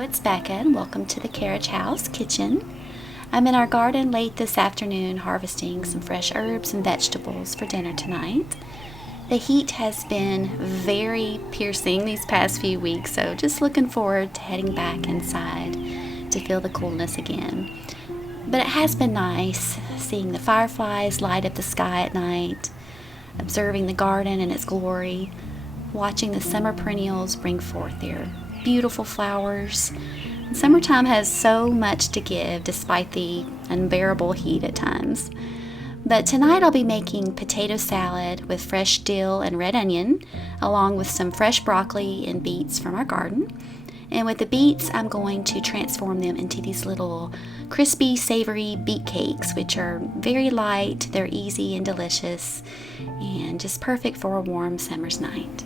it's Bekah, and welcome to the Carriage House kitchen. I'm in our garden late this afternoon harvesting some fresh herbs and vegetables for dinner tonight. The heat has been very piercing these past few weeks, so just looking forward to heading back inside to feel the coolness again. But it has been nice seeing the fireflies light up the sky at night, observing the garden in its glory, watching the summer perennials bring forth their beautiful flowers. Summertime has so much to give despite the unbearable heat at times. But tonight I'll be making potato salad with fresh dill and red onion, along with some fresh broccoli and beets from our garden. And with the beets, I'm going to transform them into these little crispy, savory beet cakes, which are very light, they're easy and delicious, and just perfect for a warm summer's night.